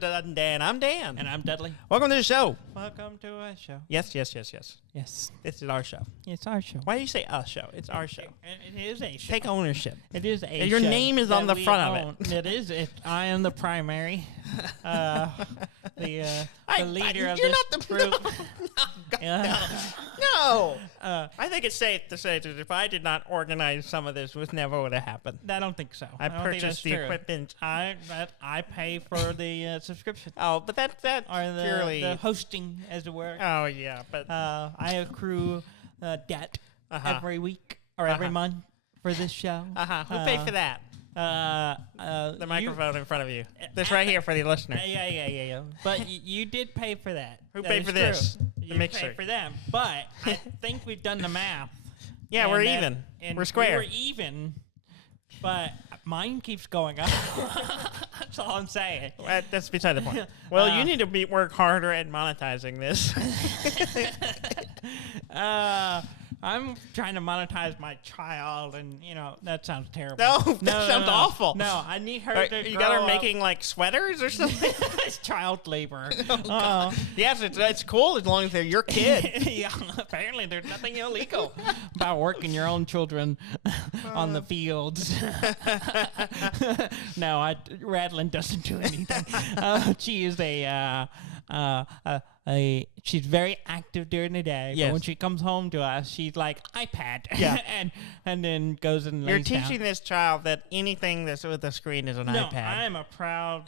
Dan. I'm Dan. And I'm Dudley. Welcome to the show. Welcome to our show. Yes. Yes. This is our show. It's our show. Why do you say us show? It's our show. It is a show. Take ownership. It is a Your show name is on that the we front own. of It is. I am the primary. The leader of you're this not the group. No. I think it's safe to say that if I did not organize some of this, it never would have happened. I don't think so. I don't think purchased that's the true. equipment. I pay for the subscription. Oh, but that's Or the, purely. the hosting, as it were. Oh yeah, but I accrue debt Uh-huh. every week or every month for this show. who paid for that? The microphone in front of you. This right here for the listener. Yeah. But you did pay for that. Who That paid is for this? true. The You mixer. paid for them. But I think we've done the math. Yeah, and we're that- even. and We're square. We're even. But mine keeps going up. That's all I'm saying. That's beside the point. Well, you need to work harder at monetizing this. I'm trying to monetize my child, and that sounds terrible. No, that sounds awful. No, I need her to. You got her grow making like sweaters or something. it's child labor. Yes, it's cool as long as they're your kid. Yeah, apparently there's nothing illegal about working your own children on the fields. No, Radlin doesn't do anything. She is she's very active during the day. Yes. But when she comes home to us, she's like iPad. Yeah. and then goes and You're lays down. teaching this child that anything that's with a screen is an No, iPad. I am a proud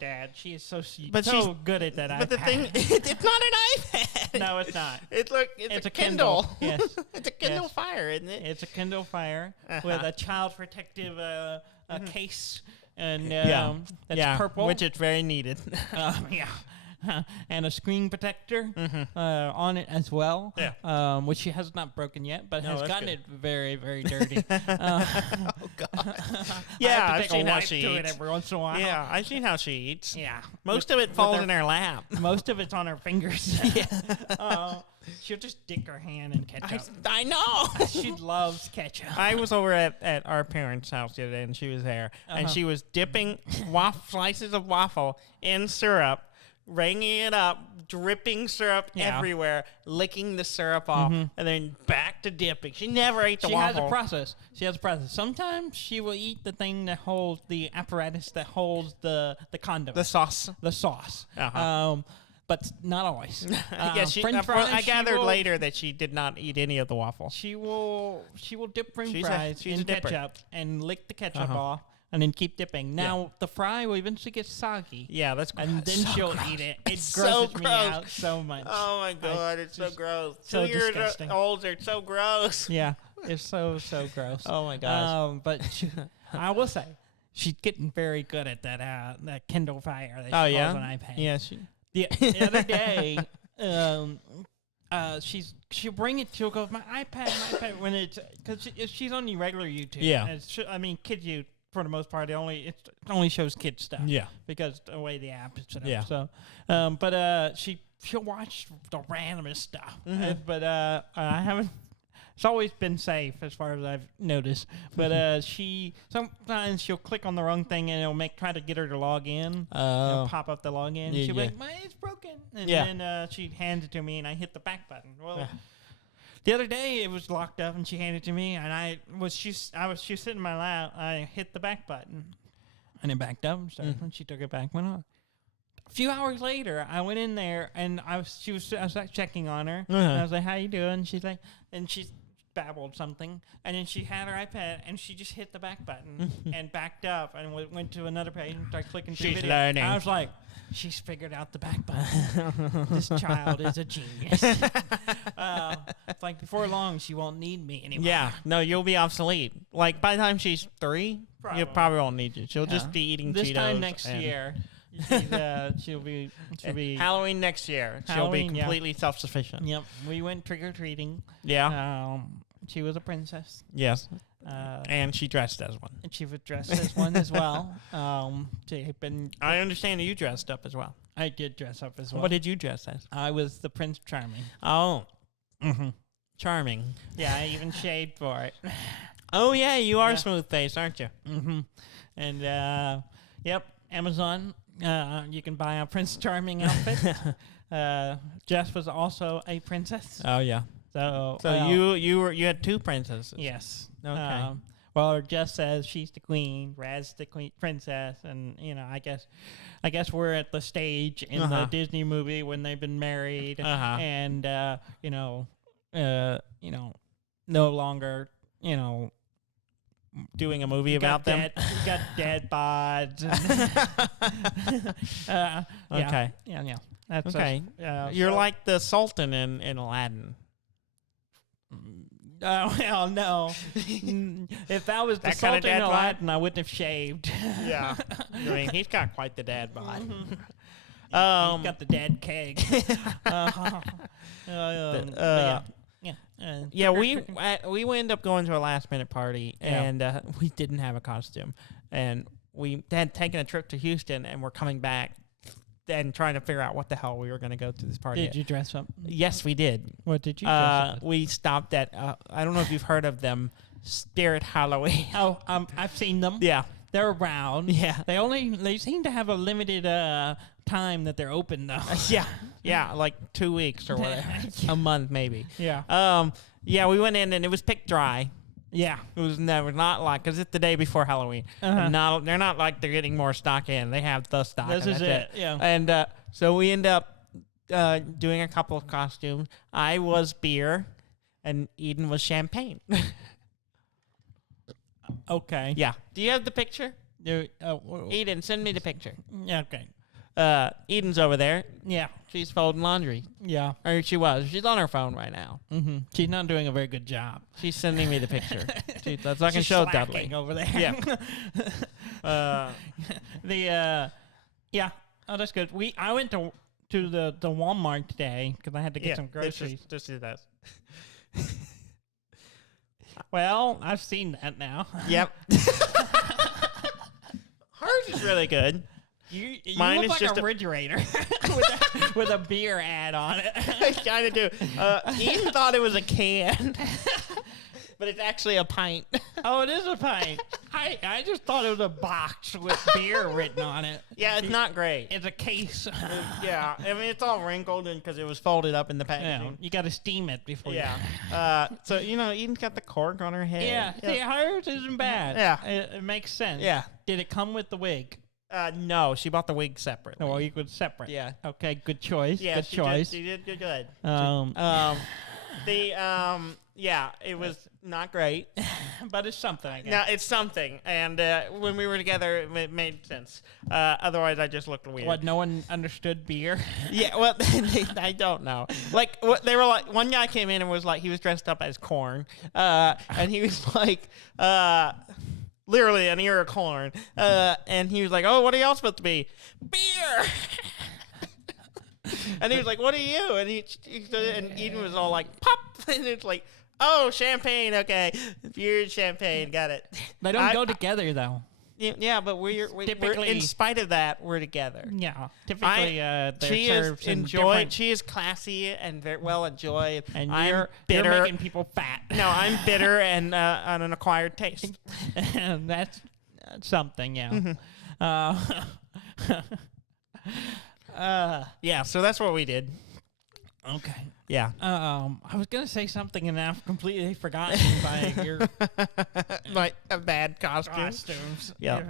dad. She is so But so she's- good at that But iPad. the thing, it's not an iPad. No, it's not. It's a Kindle. Kindle. Yes. It's a Kindle Yes. Fire, isn't it? It's a Kindle Fire Uh-huh. with a child protective case, and yeah, purple. which is very needed. Yeah. And a screen protector on it as well, which she has not broken yet, but No, has that's gotten good. it very, very dirty. Oh God. Yeah, I I've have to take seen a how wipe she to it eats. every once in a while. Yeah, I've seen how she eats. Yeah. Most With- of it with falls in her lap. Most of it's on her fingers. She'll just dick her hand in ketchup. I know. She loves ketchup. I was over at our parents' house the other day, and she was there, and she was dipping slices of waffle in syrup, ringing it up, dripping syrup everywhere, licking the syrup off, and then back to dipping. She never ate the She waffle. has a process. Sometimes she will eat the thing that holds the apparatus that holds the condom. The sauce. The sauce. Uh-huh. But not always. Yeah, French fries, I she gathered will- later that she did not eat any of the waffle. She will dip French She's a- fries she's in a dipper. ketchup and lick the ketchup Uh-huh. off and then keep dipping. Now the fry will eventually get soggy. Yeah, that's gross. And then So she'll gross. eat it. It It's grosses so me gross. out so much. Oh my God, it's so just gross. so 2 years disgusting. old, are so gross. Yeah, it's so gross. Oh my gosh. But I will say she's getting very good at that Kindle Fire that she Oh calls yeah. an iPad. Yeah. She, The other day, she'll bring it. She'll go, my iPad when it's because she's on the regular YouTube. Yeah. And kids YouTube for the most part. It only shows kids stuff. Yeah. Because the way the app is set up. Yeah. So, she'll watch the randomest stuff. But I haven't. It's always been safe as far as I've noticed. But sometimes she'll click on the wrong thing and it'll try to get her to log in. It'll pop up the login. Yeah, She'll be yeah. like, "It's broken," and Yeah. then she hands it to me and I hit the back button. Well, the other day it was locked up and she handed it to me and she was sitting in my lap. I hit the back button and it backed up. So when she took it back, went on. A few hours later, I went in there and I was like checking on her. And I was like, "How you doing?" She's like, and she's babbled something, and then she had her iPad and she just hit the back button and backed up and went to another page and started clicking through She's video. learning. I was like, she's figured out the back button. This child is a genius. It's like before long she won't need me anymore. yeah. No, you'll be obsolete. Like by the time she's 3, you Probably. probably won't need you. She'll just be eating This Cheetos. time next and- year, she'll be. Halloween next year. She'll Halloween, be yeah. completely self-sufficient. Yep, we went trick or treating. Yeah. She was a princess. Yes. Uh, And she dressed as one. and she was dressed as one as well. I understand that you dressed up as well. I did dress up as well. What did you dress as? I was the Prince Charming. Oh. Charming. Yeah, I even shaved for it. Oh, yeah, you are Yeah. smooth face, aren't you? And yep, Amazon You can buy a Prince Charming outfit. Jess was also a princess. Oh yeah. So you had two princesses. Yes. Okay. Well, Jess says she's the queen, Rad's the queen princess, and I guess we're at the stage in the Disney movie when they've been married, and no longer doing a movie about them. You got dad bods. Okay. Yeah. That's okay. You're like the Sultan in Aladdin. Oh, hell no. If that was the Sultan in Aladdin, I wouldn't have shaved. Yeah. I mean, he's got quite the dad bod. He's got the dad keg. We ended up going to a last minute party, and we didn't have a costume, and we had taken a trip to Houston, and we're coming back and trying to figure out what the hell we were going to go to this party. Did you dress up? Yes, we did. What did you dress up? We stopped at I don't know if you've heard of them, Spirit Halloween. Oh, I've seen them. Yeah. They're around. Yeah. They seem to have a limited time that they're open though. Yeah, like 2 weeks or whatever. A month maybe. Yeah. We went in and it was pick dry. Yeah. It was not like, because it's the day before Halloween. And they're not like they're getting more stock in. They have the stock. This is it. Yeah. And so we end up doing a couple of costumes. I was beer and Eden was champagne. Okay. Yeah. Do you have the picture? Eden, Eden, send me the picture. Yeah, okay. Eden's over there. Yeah. She's folding laundry. Yeah. Or she was. She's on her phone right now. Mm-hmm. She's not doing a very good job. She's sending me the picture. That's so I can show Dudley over there. Yeah. Yeah. Oh, that's good. I went to the Walmart today because I had to get some groceries. Just do this. Well, I've seen that now. Yep. Hers is really good. You Mine look is like just a refrigerator with a beer ad on it. I kind of do. Eden thought it was a can, but it's actually a pint. Oh, it is a pint. I just thought it was a box with beer written on it. Yeah, it's not great. It's a case. Yeah, I mean, it's all wrinkled because it was folded up in the packaging. Yeah, you got to steam it before Yeah. So, Eden's got the cork on her head. Yeah. See, hers isn't bad. Yeah. It makes sense. Yeah. Did it come with the wig? No, she bought the wig separately. No, you could separate. Yeah. Okay, good choice. Yeah, good choice. She did good. It was not great. But it's something, I guess. No, it's something. And when we were together, it made sense. Otherwise, I just looked weird. What, no one understood beer? Yeah, well, I don't know. Like, they were like, one guy came in and was like, he was dressed up as corn. And he was like, literally an ear of corn. And he was like, oh, what are y'all supposed to be? Beer! And he was like, what are you? And and Eden was all like, pop! And it's like, oh, champagne, okay. Beer and champagne, got it. They don't go together, though. Yeah, but we're in spite of that, we're together. Yeah. Typically, she is classy and very well enjoyed. And I'm bitter. You're making people fat. No, I'm bitter and on an acquired taste. And that's something, yeah. Yeah, so that's what we did. Okay. Yeah. I was gonna say something and I've completely forgotten by your a bad costumes. Yeah.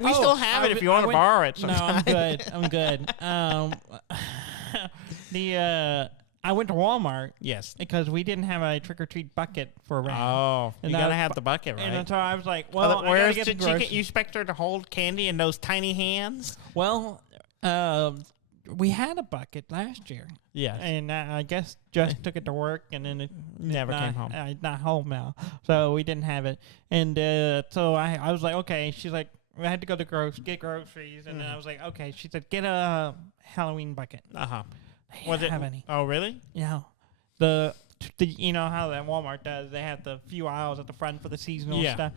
We still have it if you want to borrow it sometime. No, I'm good. I went to Walmart. Yes. Because we didn't have a trick-or-treat bucket for Ren. Oh, you gotta have the bucket, right? And so I was like, well, I gotta get the groceries. You expect her to hold candy in those tiny hands? Well, we had a bucket last year. Yeah. And I guess just took it to work and then it never came home. Not home now. So we didn't have it. And so I was like, okay. She's like, we had to go to get groceries. And then I was like, okay. She said, get a Halloween bucket. Uh-huh. Was it have any? Oh, really? Yeah. The you know how that Walmart does. They have the few aisles at the front for the seasonal stuff.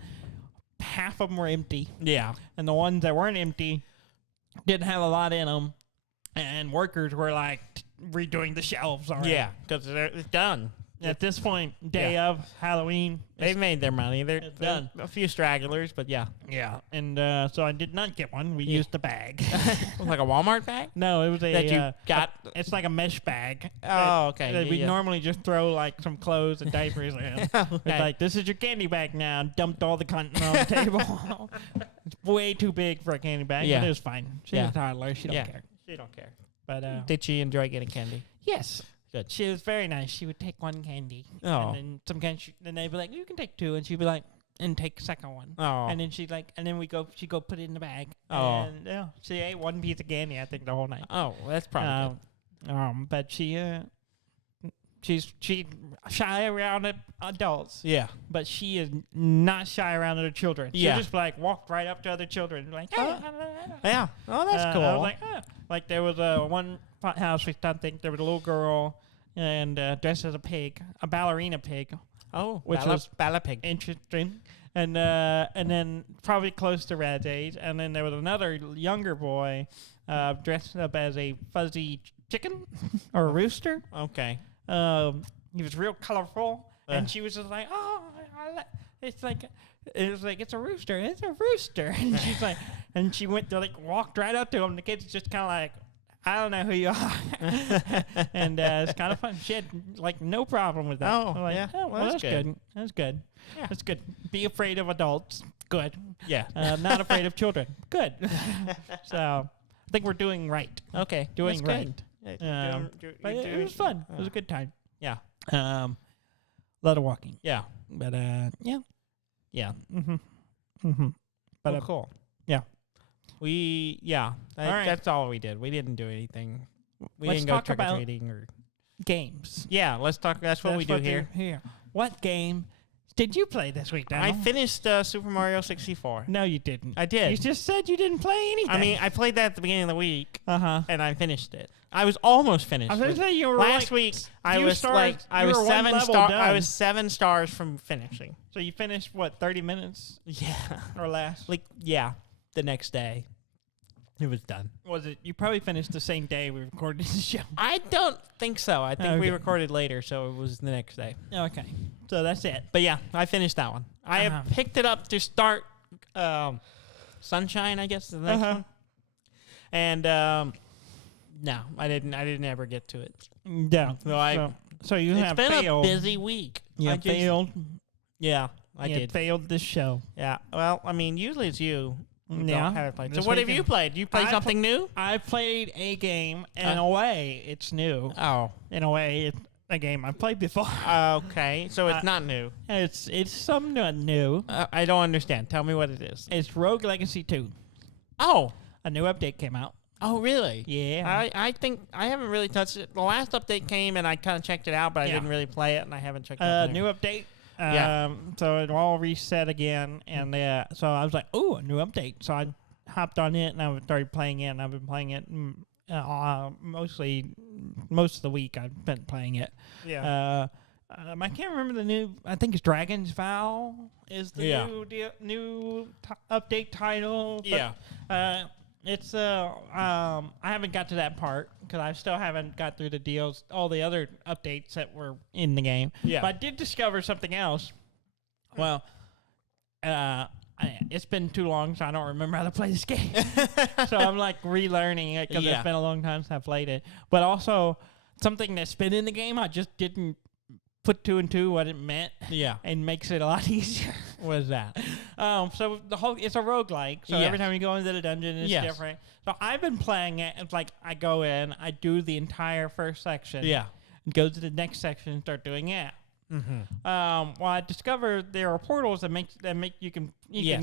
Half of them were empty. Yeah. And the ones that weren't empty didn't have a lot in them. And workers were like redoing the shelves already. Yeah, because it's done. At this point, day of Halloween, they've made their money. They're done. A few stragglers, but yeah. Yeah. And so I did not get one. We used a bag. Like a Walmart bag? No, it was that you got. It's like a mesh bag. Oh, okay. That we normally just throw like some clothes and diapers in. Okay. It's like, this is your candy bag now. And dumped all the content on the table. It's way too big for a candy bag, but it was fine. She's a toddler. She don't care. She don't care. But did she enjoy getting candy? Yes. Good. She was very nice. She would take one candy. Oh. And then sometimes then they'd be like, you can take two. And she'd be like, and take the second one. Oh. And then she'd she'd go put it in the bag. Oh. And she ate one piece of candy, I think, the whole night. Oh, that's probably good. But she's shy around adults. Yeah. But she is not shy around other children. She just like walked right up to other children. Like, yeah. Oh, that's cool. I was like, Like there was one house we think there was a little girl and dressed as a pig, a ballerina pig. Oh, which was Balla Pig. Interesting. And then probably close to Rad's age. And then there was another younger boy dressed up as a fuzzy chicken or a rooster. Okay. He was real colorful, and she was just like, "Oh, it's a rooster, it's a rooster." And she's like, and she went to walked right up to him. The kid's just kind of like, "I don't know who you are," and it's kind of fun. She had no problem with that. Oh, like, yeah. Well, that's good. That's good. Yeah. That's good. Be afraid of adults. Good. Yeah. Not afraid of children. Good. So I think we're doing right. Okay. Doing that's right. Good. But it was fun. It was a good time. Yeah. A lot of walking. Yeah. But yeah. Yeah. But cool. Yeah. That's all we did. We didn't do anything. Let's didn't go talk trick or about treating or games. Yeah, let's talk. That's what we do here. What game did you play this week, Daniel? I finished Super Mario 64. No, you didn't. I did. You just said you didn't play anything. I mean, I played that at the beginning of the week. And I finished it. I was almost finished. I was going to say you were last week. I was 7 stars. I was 7 stars from finishing. So you finished what, 30 minutes? Yeah, or less. The next day, it was done. Was it? You probably finished the same day we recorded the show. I don't think so. I think we recorded later, so it was the next day. Okay, so that's it. But yeah, I finished that one. I have picked it up to start Sunshine, I guess, the next one. And no, I didn't ever get to it. Yeah. So you have failed. It's been a busy week. You failed. Yeah, I did. Failed this show. Yeah. Well, I mean, usually it's you. Yeah. So what have you played? You played something new? I played a game. In a way, it's new. Oh. In a way, it's a game I've played before. Okay, so it's not new. It's somewhat new. I don't understand. Tell me what it is. It's Rogue Legacy 2. Oh. A new update came out. Oh, really? Yeah. I think I haven't really touched it. The last update came, and I kind of checked it out, but I didn't really play it, and I haven't checked it out. New update. So it all reset again, and so I was like, "Oh, a new update!" So I hopped on it, and I started playing it, and I've been playing it mostly most of the week. I've been playing it. Yeah. I can't remember the new. I think it's Dragon's Vow is the new update title. But, it's I haven't got to that part because I still haven't got through the deals, all the other updates that were in the game. Yeah. But I did discover something else. Well, it's been too long, so I don't remember how to play this game. So I'm relearning it because it's been a long time since I played it. But also something that's been in the game, I just didn't put 2 and 2 what it meant. Yeah. And makes it a lot easier. What is that? So it's a roguelike. So every time you go into the dungeon, it's different. So I've been playing it. It's I go in, I do the entire first section. Yeah. And go to the next section and start doing it. Mm-hmm. Well, I discovered there are portals that make you can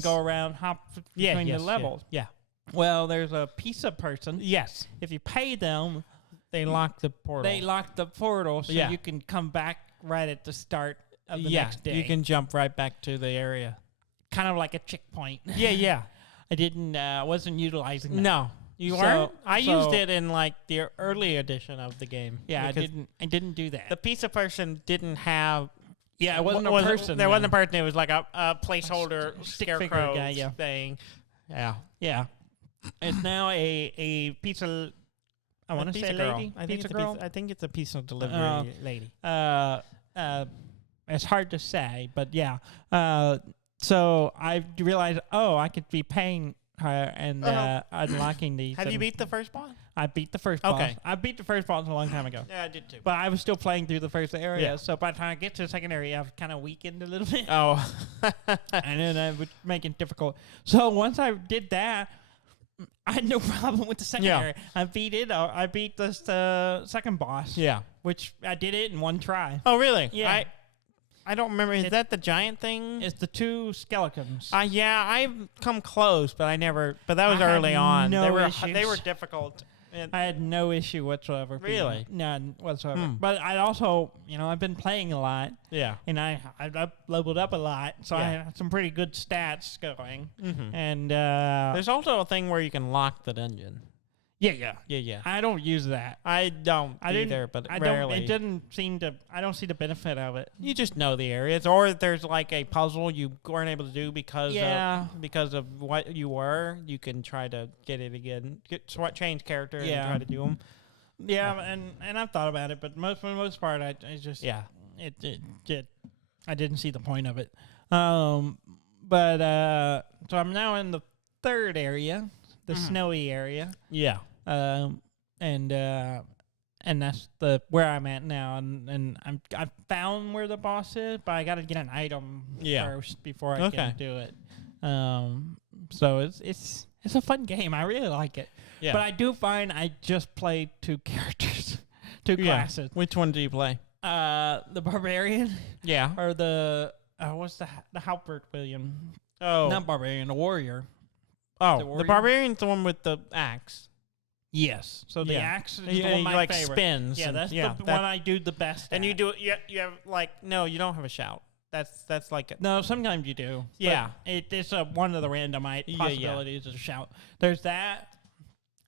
go around, hop between the levels. Yeah. Well, there's a pizza person. Yes. If you pay them, they lock the portal. They lock the portal, so you can come back right at the start of the next day. You can jump right back to the area. Kind of like a checkpoint. Yeah. I wasn't utilizing that. No. You weren't? I used it in the early edition of the game. Yeah, I didn't do that. The pizza person didn't have. Yeah, it wasn't a person. There wasn't a person. It was like a placeholder scarecrow thing. Yeah. Yeah. It's now a pizza. I want to say girl. lady. I think it's a pizza delivery lady. it's hard to say, but yeah. So I realized, I could be paying her and unlocking these. Have you beat the first boss? I beat the first boss. I beat the first boss a long time ago. Yeah, I did too. But I was still playing through the first area, so by the time I get to the second area, I've kind of weakened a little bit. Oh. And then I would make it difficult. So once I did that, I had no problem with the second area. I beat it. I beat the second boss. Yeah. Which I did it in one try. Oh, really? Yeah. I don't remember. Is that the giant thing? It's the two skeletons. Yeah, I've come close, but I never. But that was early on. No they were difficult. I had no issue whatsoever. Really? None whatsoever. But I also, I've been playing a lot. Yeah. And I've leveled up a lot, so I have some pretty good stats going. Mm-hmm. And there's also a thing where you can lock the dungeon. Yeah. I don't use that. I don't either, but rarely. It doesn't seem to. I don't see the benefit of it. You just know the areas, or there's like a puzzle you weren't able to do because of what you were. You can try to get it again, change character, and try to do them. Yeah, and I've thought about it, but for the most part, I just I didn't see the point of it. But so I'm now in the third area, the snowy area. Yeah. And that's where I'm at now, and I've found where the boss is, but I got to get an item first before I can do it. So it's a fun game. I really like it. Yeah. But I do find I just played two characters, two classes. Which one do you play? The barbarian. Yeah. Or the what's the Halbert William? Oh, not barbarian, the warrior. Oh, the barbarian's the one with the axe. Yes. So the axe is the one my favorite. Spins. Yeah, that's the one I do the best and at. you do it, you have like, no, you don't have a shout. That's like no, sometimes you do. Yeah. It's one of the random possibilities is a shout. There's that,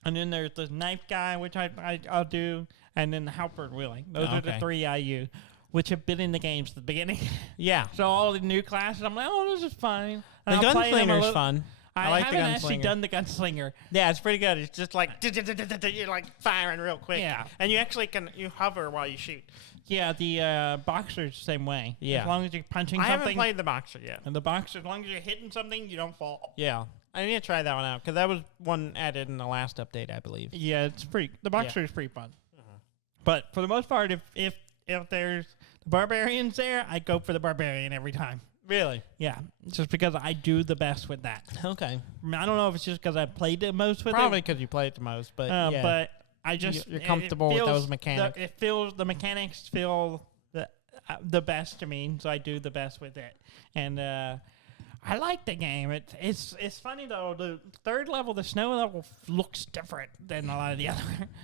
and then there's the knife guy, which I'll do, and then the Halbert Wheeling. Those are the three I use, which have been in the games at the beginning. Yeah. So all the new classes, I'm like, this is fine. And the gunslinger's fun. I like haven't actually done the gunslinger. Yeah, it's pretty good. It's just like you're like firing real quick. Yeah, and you actually you hover while you shoot. Yeah, the boxer's the same way. Yeah, as long as you're punching something. I haven't played the boxer yet. And the boxer, as long as you're hitting something, you don't fall. Yeah, I need to try that one out because that was one added in the last update, I believe. Yeah, it's the boxer is pretty fun. But for the most part, if there's the barbarians there, I go for the barbarian every time. Really? Yeah, just because I do the best with that. Okay. I don't know if it's just because I played the most with Probably because you play it the most, but but I just you're comfortable with those mechanics. The mechanics feel the best to me, so I do the best with it, and I like the game. It's funny though. The third level, the snow level, looks different than a lot of the other.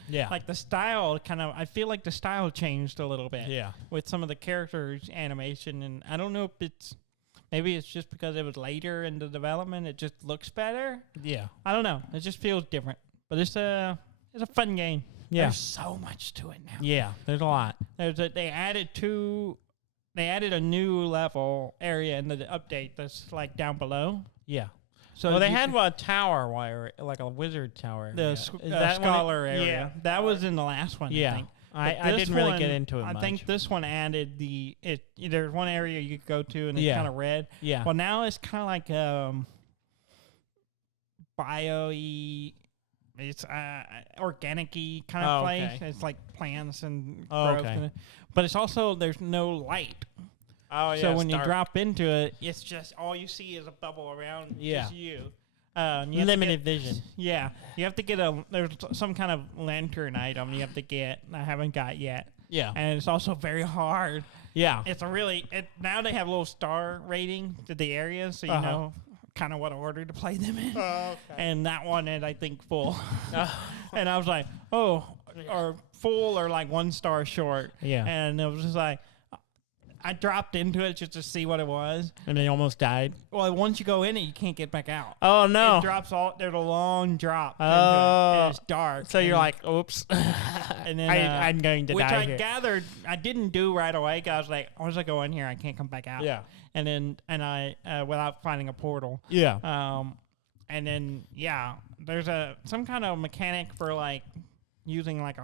Yeah, like the style I feel like the style changed a little bit. Yeah, with some of the characters' animation, and I don't know if maybe it's just because it was later in the development. It just looks better. Yeah, I don't know. It just feels different, but it's a fun game. Yeah, there's so much to it now. Yeah, there's a lot. They added a new level area in the update that's like down below. Yeah. So they had a tower wire, like a wizard tower. The scholar area. Yeah. That was in the last one. Yeah. I didn't really get into it much. I think this one added there's one area you could go to and it's kind of red. Yeah. Well, now it's kind of like bio-y. It's organic-y kind of place. Okay. It's like plants and growth. Okay. But it's also, there's no light. Oh, yeah. So when you drop into it, it's just, all you see is a bubble around just you. Limited vision. Yeah. You have to get there's some kind of lantern item you have to get. I haven't got yet. Yeah. And it's also very hard. Yeah. It's now they have a little star rating to the areas, so you know kind of what order to play them in. Oh, okay. And that one is, I think, full. And I was like, or full or like 1 star short. Yeah. And it was just like, I dropped into it just to see what it was. And then you almost died? Well, once you go in it, you can't get back out. Oh, no. It drops there's a long drop into it. And it's dark. So you're like, oops. And then I'm going to die here. Which I gathered I didn't do right away. Cause I was like, once I go in here, I can't come back out. Yeah. And then, I without finding a portal. Yeah. And then, there's some kind of mechanic for like using like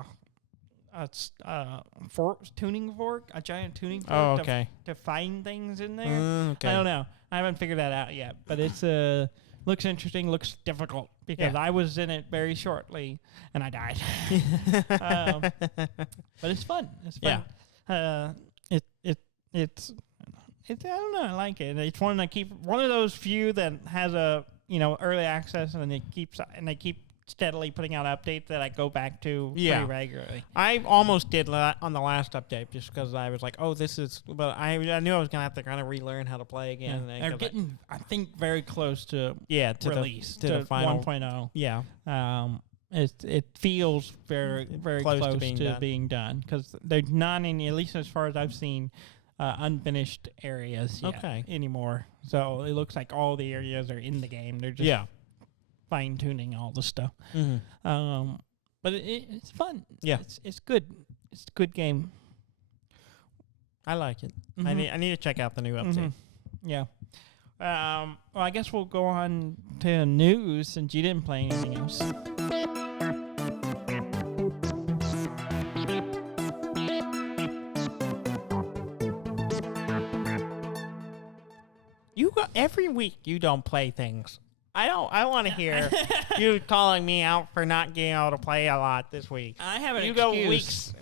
tuning fork, a giant tuning fork. Oh, okay. To find things in there. Okay. I don't know. I haven't figured that out yet, but it's looks interesting. Looks difficult because I was in it very shortly and I died. But it's fun. It's fun. Yeah. It's I don't know. I like it. It's one of those few that has a early access and they keep steadily putting out updates that I go back to pretty regularly. I almost did that on the last update just because I was like, oh, this is... But I knew I was going to have to kind of relearn how to play again. Yeah. They're getting, I think, very close to release. To the final 1.0. Yeah. It feels very, very close to being done because there's not any, at least as far as I've seen, unfinished areas yet anymore. So it looks like all the areas are in the game. They're just... fine-tuning all the stuff. Mm-hmm. But it's fun. Yeah. It's good. It's a good game. I like it. Mm-hmm. I need to check out the new update. Mm-hmm. Yeah. Well, I guess we'll go on to news since you didn't play anything else. Every week you don't play things. I want to hear you calling me out for not being able to play a lot this week. I have an excuse. Go weeks.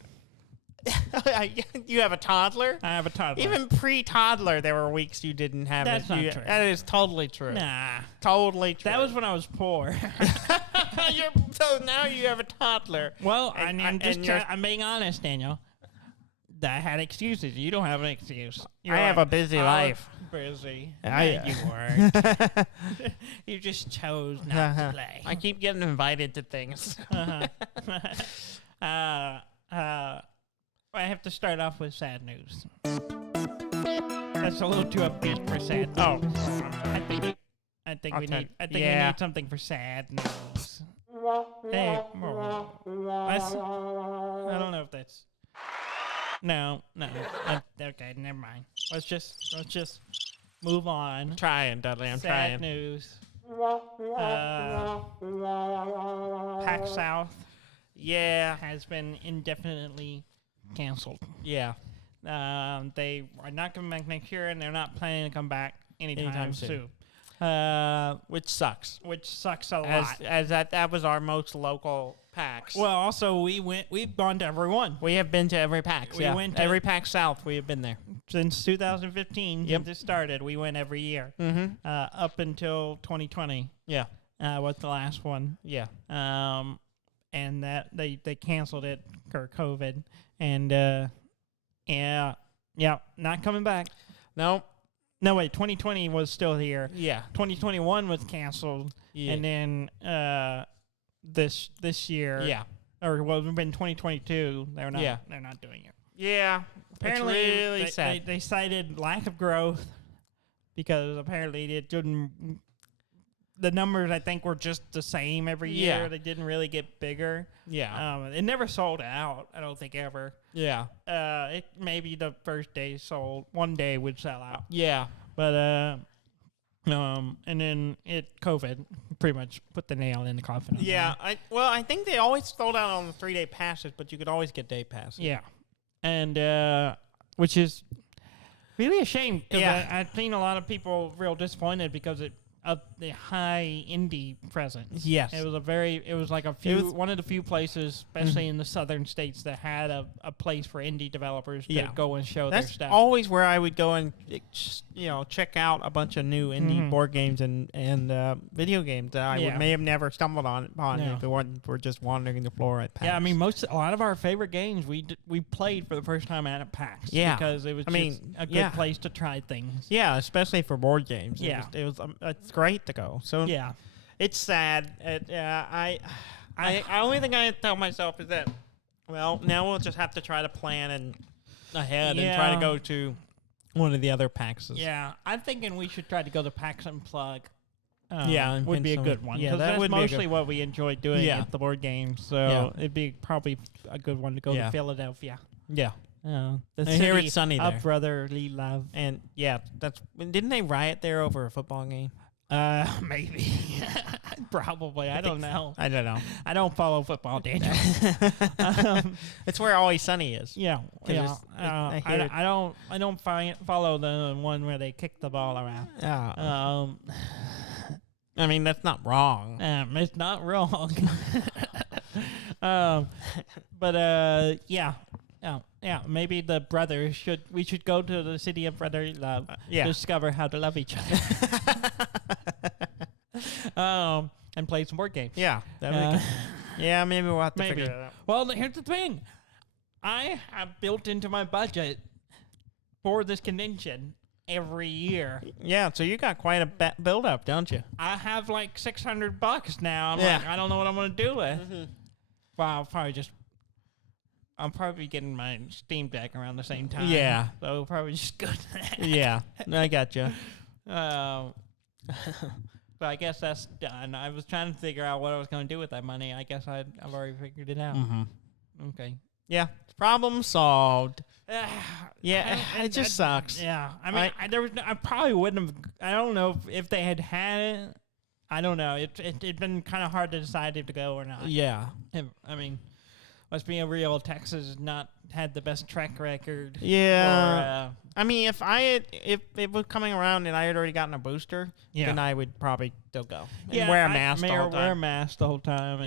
You have a toddler? I have a toddler. Even pre-toddler, there were weeks you didn't have That's it. not true. That is totally true. Nah. Totally true. That was when I was poor. So now you have a toddler. Well, I'm being honest, Daniel. I had excuses. You don't have an excuse. I have a busy life. Busy. You weren't. You just chose not to play. I keep getting invited to things. I have to start off with sad news. That's a little too upbeat for sad news. Oh, I think we need something for sad news. Hey, I don't know if that's. No. Okay, never mind. Let's just move on. Trying, Dudley. I'm trying. Sad news. PAX South. Yeah. Has been indefinitely canceled. Yeah. They are not coming back next year, and they're not planning to come back anytime soon. Which sucks. Which sucks a lot. As that was our most local PAX. Well, also we've gone to every one. We have been to every PAX. We went to every PAX South. We have been there since 2015. Since it started, we went every year. Mm-hmm. Up until 2020. Yeah. Was the last one. Yeah. And that they canceled it for COVID, and not coming back. Nope. No, wait, 2020 was still here. Yeah. 2021 was canceled. Yeah. And then this year. Yeah. Or well, we've been 2022. They're not doing it. Yeah. Apparently, it's really sad. They cited lack of growth because apparently it didn't. The numbers, I think, were just the same every year. Yeah. They didn't really get bigger. Yeah. It never sold out, I don't think, ever. Yeah. It maybe the first day sold. One day would sell out. Yeah. But, and then COVID pretty much put the nail in the coffin. Yeah. I think they always sold out on the 3-day passes, but you could always get day passes. Yeah. And, which is really a shame. Yeah. I've seen a lot of people real disappointed because of the high indie presence. Yes. It was like one of the few places, especially in the southern states, that had a place for indie developers to go and show their stuff. That's always where I would go and check out a bunch of new indie board games and video games that I may have never stumbled upon if it weren't for just wandering the floor at PAX. Yeah, I mean, a lot of our favorite games we played for the first time at PAX. Yeah. Because it was a good place to try things. Yeah, especially for board games. Yeah. It was it's great to go. So yeah, it's sad. I only thing I tell myself is that, well, now we'll just have to try to plan ahead and try to go to one of the other PAXs. Yeah, I'm thinking we should try to go to PAX Unplug. Would be a good one. Yeah, that would mostly what we enjoy doing at the board games. So it'd be probably a good one to go to Philadelphia. Yeah. The I hear it's sunny there. Of brotherly love. And didn't they riot there over a football game? Maybe. Probably. I don't know. I don't know. I don't follow football, Daniel. It's where Always Sunny is. Yeah. I don't follow the one where they kick the ball around. I mean, that's not wrong. It's not wrong. But yeah. Maybe the brothers we should go to the city of brotherly love. Discover how to love each other. And play some board games. Yeah. Yeah, maybe we'll have to figure it out. Well, here's the thing. I have built into my budget for this convention every year. Yeah, so you got quite a build up, don't you? I have like $600 now. I don't know what I'm going to do with. Well, I'll probably be getting my Steam Deck around the same time. Yeah. So we'll probably just go to that. Yeah, I got you. But I guess that's done. I was trying to figure out what I was going to do with that money. I guess I've already figured it out. Okay. Yeah, problem solved. Yeah, it just sucks. Yeah, I mean, I probably wouldn't have. I don't know if they had it. I don't know. It'd been kind of hard to decide if to go or not. Yeah. I mean, let's be real. Texas has not had the best track record. Yeah. I mean, if it was coming around and I had already gotten a booster, then I would probably still go. And wear a mask the whole time. Wear a mask the whole time.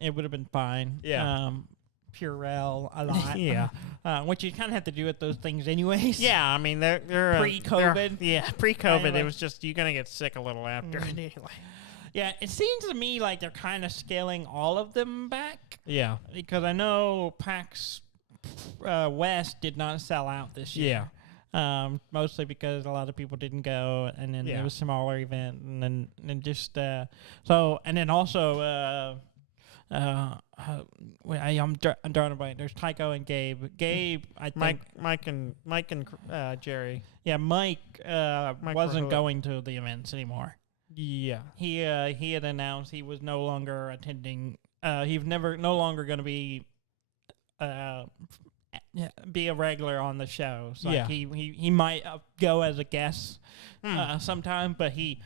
It would have been fine. Yeah. Purell a lot. Yeah. Which you kind of have to do with those things anyways. Yeah, I mean, they're pre-COVID. Pre-COVID, it was just, you're going to get sick a little after. Anyway. Yeah, it seems to me like they're kind of scaling all of them back. Yeah. Because I know PAX West did not sell out this year. Yeah. Mostly because a lot of people didn't go, and then it was a smaller event, and then and then also I'm drawing a blank. There's Tycho and Gabe. Gabe, I think Mike and Jerry. Yeah, Mike wasn't going to the events anymore. Yeah, he had announced he was no longer attending. He's no longer going to be a regular on the show. So he might go as a guest sometime, but he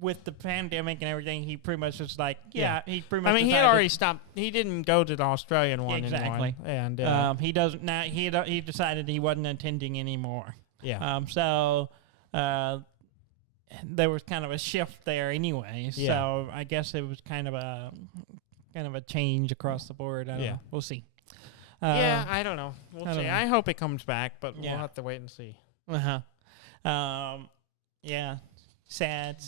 with the pandemic and everything, he pretty much was like, he pretty much. I mean, he had already stopped. He didn't go to the Australian one exactly, anymore. And he doesn't now. He decided he wasn't attending anymore. Yeah. So there was kind of a shift there anyway. Yeah. So I guess it was kind of a change across the board. I don't know. We'll see. I don't know. We'll see. I hope it comes back, but we'll have to wait and see. Yeah. Sad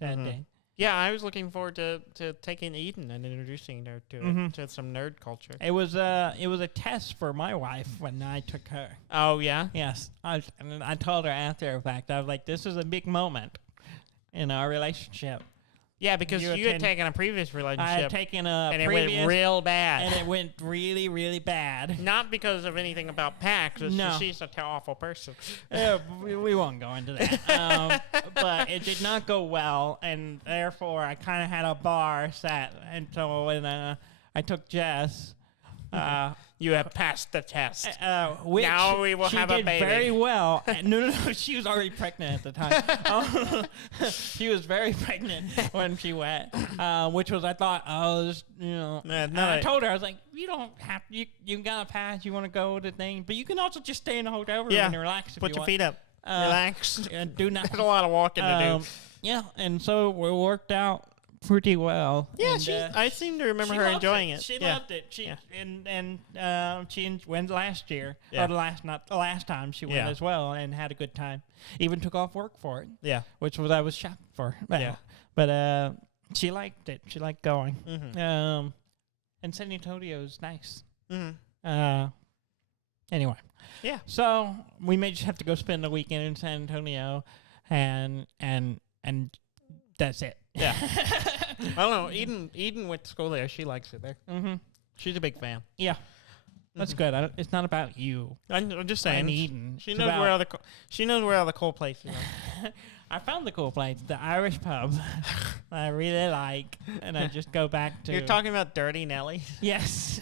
day. Yeah, I was looking forward to taking Eden and introducing her to some nerd culture. It was a test for my wife when I took her. Oh yeah? Yes. I told her after the fact, I was like, this is a big moment in our relationship. Yeah, because you had taken a previous relationship. I had taken and it went real bad. And it went really, really bad. Not because of anything about Pax. It's just she's such an awful person. We won't go into that. But it did not go well, and therefore I kind of had a bar set. And so when I took Jess... you have passed the test. Which now we will have a baby. She did very well. No, she was already pregnant at the time. She was very pregnant when she went, which was, I thought, I told her, I was like, you don't have, you gotta pass, you want to go to thing, but you can also just stay in the hotel room and relax if Put you your want. Feet up. Relax. And do not. There's a lot of walking to do. Yeah, and so we worked out pretty well. Yeah, I seem to remember her enjoying it. She loved it. She went last year, or not the last time she went as well, and had a good time. Even took off work for it. Yeah, which I was shocked for. But she liked it. She liked going. Mm-hmm. And San Antonio's nice. Mm-hmm. Anyway. Yeah. So we may just have to go spend the weekend in San Antonio, and that's it. Yeah. I don't know. Eden went to school there. She likes it there. Mm-hmm. She's a big fan. Yeah. That's good. It's not about you. I'm just saying. Eden. She knows where all the cool places are. I found the cool place, the Irish pub. I really like, and I just go back to. You're talking about Dirty Nelly? Yes.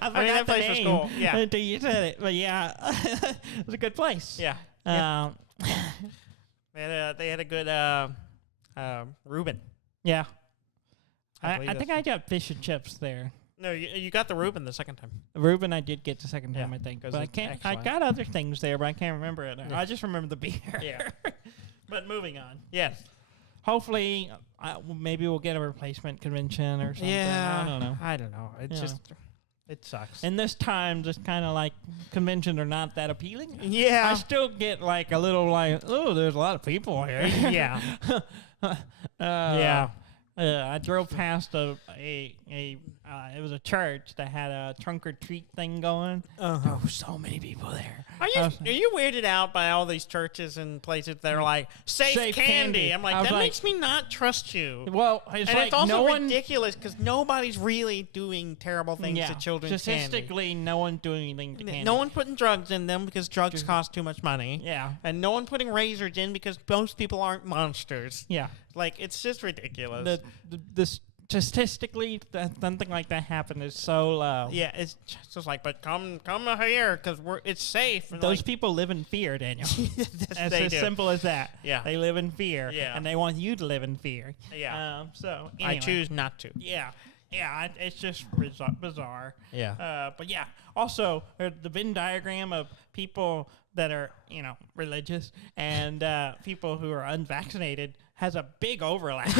I mean, that place was cool. Yeah. Until you said it, but yeah, it was a good place. Yeah. They had a good Reuben. Yeah. I I think I got fish and chips there. No, you got the Reuben the second time. Reuben I did get the second time, Yeah, I think. 'cause But it's I excellent. got other things there, but I can't remember it. Yeah. I just remember the beer. Yeah. But moving on. Yes. Hopefully, maybe we'll get a replacement convention or something. Yeah. I don't know. I don't know. It's Yeah. just, it sucks. And this time, just kind of like conventions are not that appealing. Yeah. I still get like a little like, oh, there's a lot of people here. Yeah. Yeah. I drove past it was a church that had a trunk or treat thing going. There were so many people there. Are you weirded out by all these churches and places that are like safe candy? I'm like, that makes me not trust you. Well, it's also ridiculous because nobody's really doing terrible things to children's statistically, candy. no one's doing anything to candy. No one putting drugs in them because drugs cost too much money. Yeah. And no one putting razors in because most people aren't monsters. Yeah. Like, it's just ridiculous. Statistically, something like that happened is so low. Yeah, it's just like, but come here because it's safe. And those people live in fear, Daniel. It's as simple as that. Yeah. They live in fear. Yeah. And they want you to live in fear. Yeah. So anyway. I choose not to. Yeah. Yeah, it's just bizarre. Yeah. But yeah, also the Venn diagram of people that are, religious and people who are unvaccinated has a big overlap.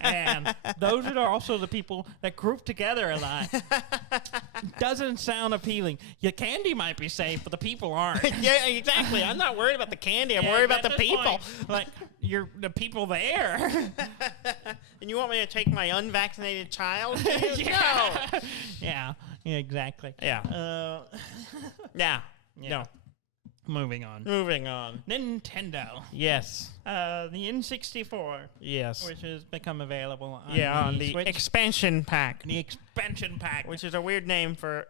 And those are also the people that group together a lot. Doesn't sound appealing. Your candy might be safe, but the people aren't. Yeah, exactly. I'm not worried about the candy. I'm worried about the people. Point, like, you're the people there. And you want me to take my unvaccinated child? Yeah. No. Yeah, exactly. Yeah. Yeah. No. Moving on. Nintendo. Yes. The N64. Yes. Which has become available on the Switch. expansion pack. The expansion pack. Which is a weird name for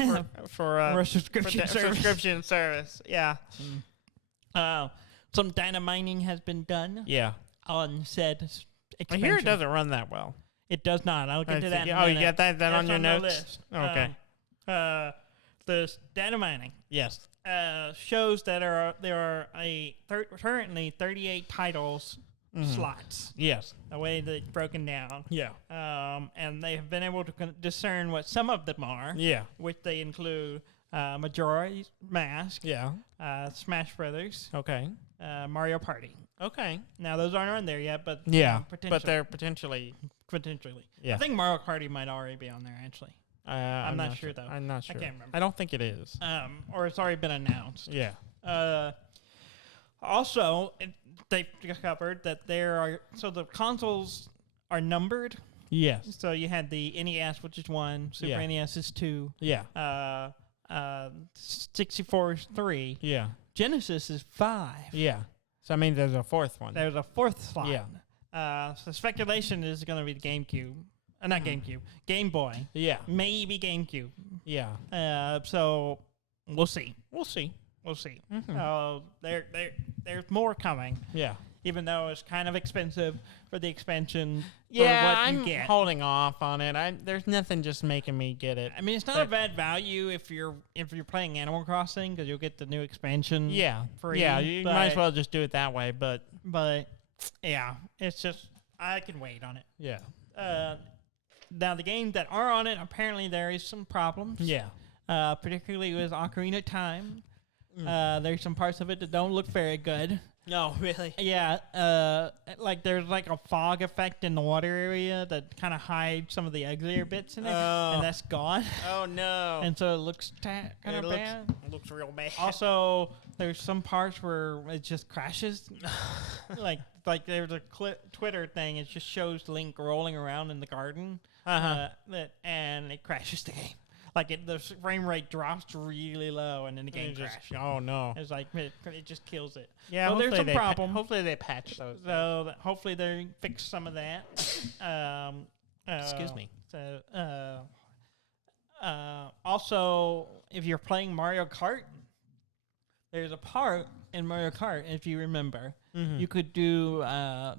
a subscription service. Yeah. Some data mining has been done. Yeah. On said expansion. I hear it doesn't run that well. It does not. I'll get to that in a minute. You got that on your notes? List. Okay. The data mining. Yes. Shows that there are currently 38 titles slots. Yes. The way that it's broken down. Yeah. And they have been able to discern what some of them are. Yeah. Which they include Majora's Mask. Yeah. Smash Brothers. Okay. Mario Party. Okay. Now those aren't on there yet, but but they're potentially. Yeah. I think Mario Party might already be on there actually. I'm not sure though. I'm not sure. I can't remember. I don't think it is. Or it's already been announced. Yeah. Also, they discovered that the consoles are numbered. Yes. So you had the NES, which is 1, Super NES is 2. Yeah. 64 is 3. Yeah. Genesis is 5. Yeah. So I mean, there's a fourth one. There's a fourth slot. Yeah. So speculation is going to be the GameCube. Not GameCube. Game Boy. Yeah. Maybe GameCube. Yeah. So we'll see. We'll see. Mm-hmm. There's more coming. Yeah. Even though it's kind of expensive for the expansion. Yeah, for what I'm you get. holding off on it. There's nothing just making me get it. I mean, it's not a bad value if you're playing Animal Crossing because you'll get the new expansion. Yeah. Free. Yeah. You might as well just do it that way. But yeah, it's just I can wait on it. Yeah. Now the games that are on it, apparently there is some problems. Yeah. Particularly with Ocarina of Time. There's some parts of it that don't look very good. No, really. Yeah. Like there's like a fog effect in the water area that kind of hides some of the uglier bits in it, and that's gone. Oh no. And so it looks kind of bad. It looks real bad. Also, there's some parts where it just crashes. like there's a Twitter thing. It just shows Link rolling around in the garden. And it crashes the game. Like the frame rate drops really low, and then the game crashes. Oh no! It's like it just kills it. Yeah, so there's some problems. Hopefully they patch those. So hopefully they fix some of that. Excuse me. So also, if you're playing Mario Kart, there's a part in Mario Kart, if you remember, you could do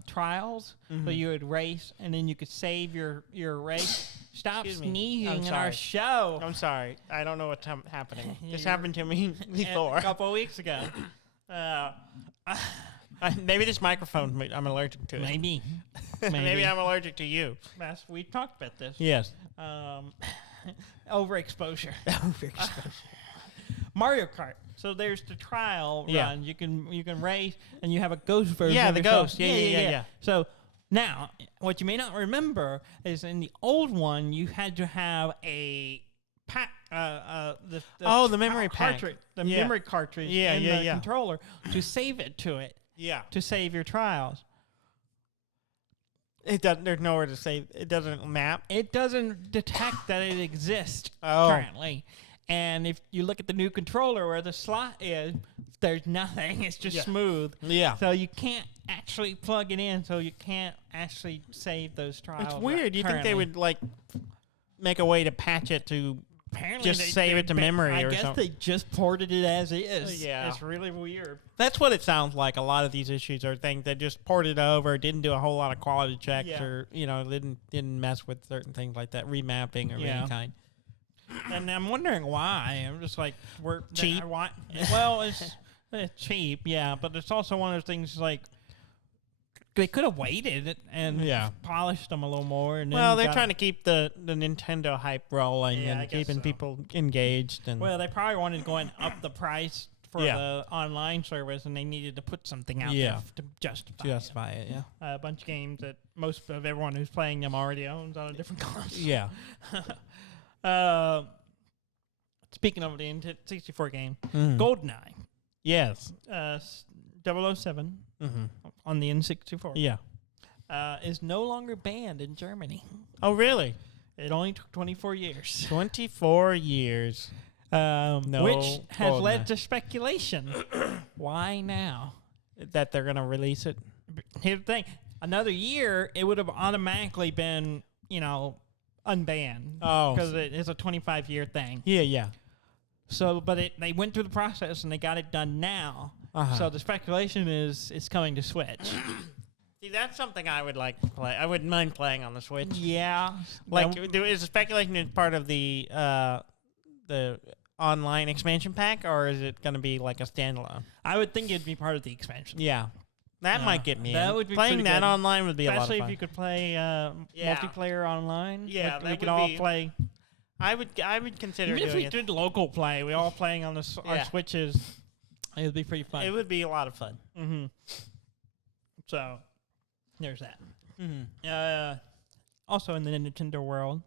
trials, so you would race, and then you could save your race. Stop sneezing in our show. I'm sorry. I don't know what's happening. This happened to me before. A couple of weeks ago. Maybe this microphone, I'm allergic to it. Maybe. Maybe I'm allergic to you. We talked about this. Yes. Overexposure. Mario Kart. So there's the trial run. You can race, and you have a ghost version. Yeah, of the yourself. ghost. Yeah. So now, what you may not remember is in the old one, you had to have a pack. The memory pack. Cartridge, the memory cartridge in the controller to save it to it. Yeah. To save your trials. It doesn't. There's nowhere to save. It doesn't map. It doesn't detect that it exists Oh. currently. And if you look at the new controller where the slot is, there's nothing. It's just smooth. Yeah. So you can't actually plug it in. So you can't actually save those trials. It's weird. You think they would like make a way to patch it to apparently just save it to memory or something? I guess they just ported it as is. Yeah. It's really weird. That's what it sounds like. A lot of these issues are things that just ported over, didn't do a whole lot of quality checks, or didn't mess with certain things like that, remapping of any kind. And I'm wondering why. I'm just like, we're cheap. Well, it's cheap, yeah, but it's also one of those things like they could have waited and polished them a little more. And they're trying to keep the Nintendo hype rolling and keeping people engaged. And they probably wanted going up the price for the online service, and they needed to put something out there to justify it. Yeah, a bunch of games that most of everyone who's playing them already owns on a different console. Yeah. Speaking of the N64 game, GoldenEye. Yes. 007 on the N64. Yeah. Is no longer banned in Germany. Oh, really? It only took 24 years. 24 years. Which has led to speculation. Why now? That they're going to release it? Here's the thing. Another year, it would have automatically been, unbanned. Oh. Because it is a 25-year thing. Yeah. So, but they went through the process and they got it done now. So the speculation is it's coming to Switch. See, that's something I would like to play. I wouldn't mind playing on the Switch. Yeah. Like, is the speculation part of the online expansion pack, or is it going to be like a standalone? I would think it'd be part of the expansion. Yeah. That might get me that in. Would be playing that good. Online would be Especially a lot of fun. if you could play multiplayer online. Yeah, we could all play. I would consider Even if doing we did local play, we all playing on our Switches. It would be pretty fun. It would be a lot of fun. Mm-hmm. So, there's that. Mm-hmm. Also in the Nintendo world,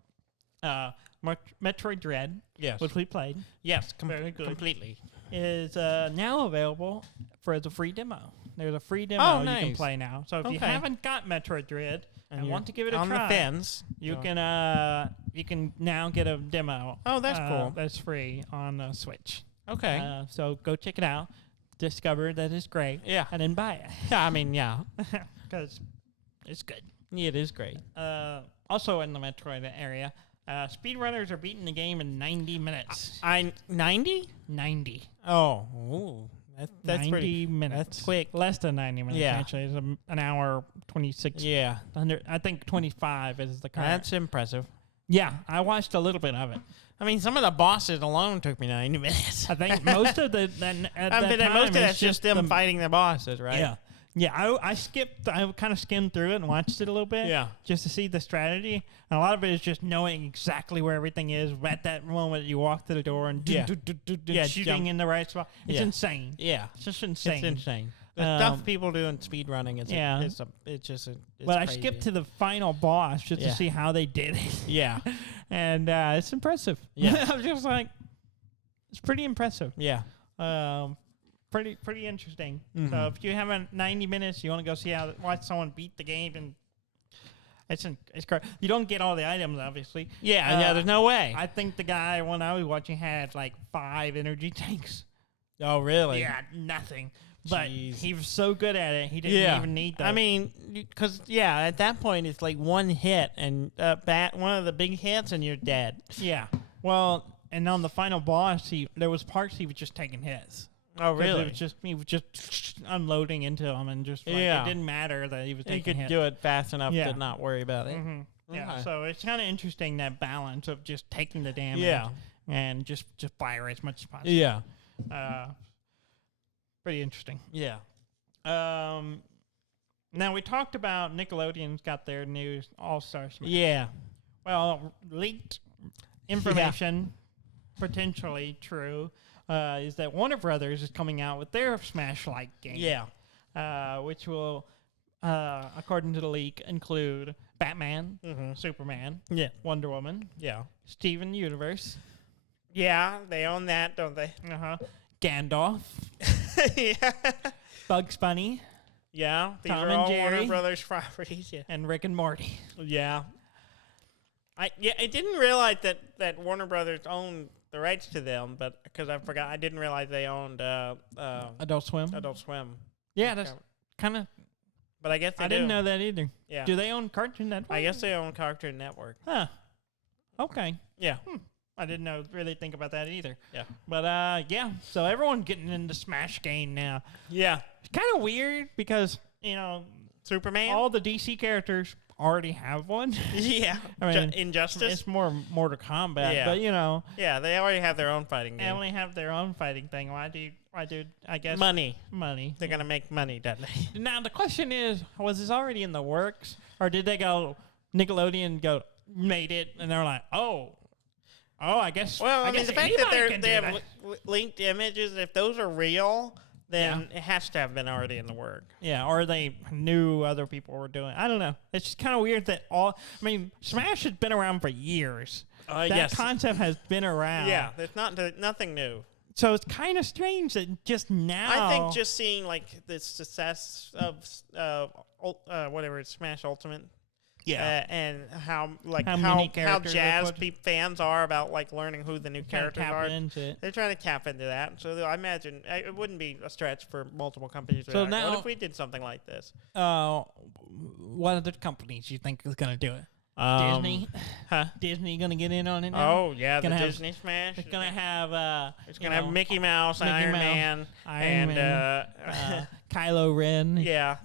Metroid Dread, which we played. Yes, very good. Completely. Is now available for the free demo. There's a free demo you can play now. So if you haven't got Metroid Dread and want to give it a try, on the fence, you can now get a demo. Oh, that's cool. That's free on the Switch. Okay. So go check it out. Discover that it's great. Yeah. And then buy it. Yeah, I mean, yeah. Because it's good. Yeah, it is great. Also in the Metroid area, speedrunners are beating the game in 90 minutes. 90? 90. Oh, ooh. That's 90 pretty minutes. That's quick. Less than 90 minutes, actually. It's an hour, 26. Yeah. I think 25 is the current. That's impressive. Yeah, I watched a little bit of it. I mean, some of the bosses alone took me 90 minutes. I think most of the most of that's just them fighting the bosses, right? Yeah. Yeah, I kind of skimmed through it and watched it a little bit. Yeah. Just to see the strategy. And a lot of it is just knowing exactly where everything is at that moment you walk through the door and shooting in the right spot. It's insane. Yeah. It's just insane. It's insane. The stuff people do in speedrunning is it's But crazy. I skipped to the final boss just to see how they did it. Yeah. And it's impressive. Yeah. I'm just like, it's pretty impressive. Yeah. Pretty interesting. So if you have 90 minutes, you want to go watch someone beat the game, and it's great. You don't get all the items, obviously. Yeah, there's no way. I think the guy when I was watching had like 5 energy tanks. Oh, really? Yeah, nothing. But he was so good at it, he didn't even need those. I mean, because at that point it's like one hit and one of the big hits and you're dead. Yeah. Well, and on the final boss, there was parts he was just taking hits. Oh, really? He was just unloading into them, and just it didn't matter that he was taking hits. He could do it fast enough to not worry about it. Mm-hmm. Yeah, so it's kind of interesting, that balance of just taking the damage and just fire as much as possible. Yeah. Pretty interesting. Yeah. Now we talked about Nickelodeon's got their new All-Star Smash. Yeah. Well, leaked information, potentially true, is that Warner Brothers is coming out with their Smash-like game. Yeah. Which will, according to the leak, include Batman, Superman, Wonder Woman, Steven Universe. Yeah, they own that, don't they? Gandalf. Yeah. Bugs Bunny. Yeah, these Tom are and all Jerry. Warner Brothers properties. Yeah. And Rick and Morty. Yeah. I didn't realize that Warner Brothers owned the rights to them, but because I didn't realize they owned Adult Swim. Adult Swim. Yeah, that's kind of. But I guess they I didn't know that either. Yeah. Do they own Cartoon Network? I guess they own Cartoon Network. Huh. Okay. Yeah. I didn't really think about that either. Yeah. But yeah, so everyone getting into Smash game now. Yeah. It's kind of weird because, Superman? all the DC characters already have one. Yeah. I mean, Injustice? It's more Mortal Kombat, but Yeah, they already have their own fighting game. they only have their own fighting thing. Why do I guess Money. Money. They're going to make money, Dudley. Now the question is, was this already in the works, or did they Nickelodeon made it, and they're like, oh, I guess. Well, I mean, the fact that they have that. linked images, if those are real, then it has to have been already in the work. Yeah, or they knew other people were doing it. I don't know. It's just kind of weird that Smash has been around for years. That concept has been around. Yeah, there's nothing new. So it's kind of strange that just now. I think just seeing like the success of Smash Ultimate. Yeah, and how jazzed fans are about like learning who the new characters are. They're trying to tap into that. So I imagine it wouldn't be a stretch for multiple companies. So now, what if we did something like this? What other companies do you think is going to do it? Disney? Disney going to get in on it now? Oh, yeah, the Disney Smash. It's going to have... it's going to have Mickey Mouse, Iron Man, Kylo Ren. Yeah.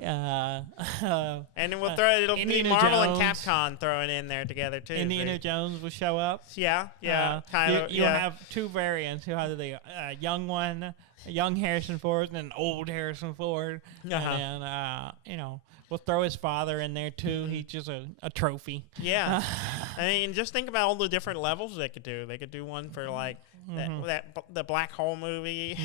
And then it'll be Marvel and Capcom throwing in there together, too. Indiana Jones will show up. Yeah. You'll have two variants. You'll have the young one, young Harrison Ford, and an old Harrison Ford. And, we'll throw his father in there, too. He's just a trophy. Yeah. I mean, just think about all the different levels they could do. They could do one for, like, the Black Hole movie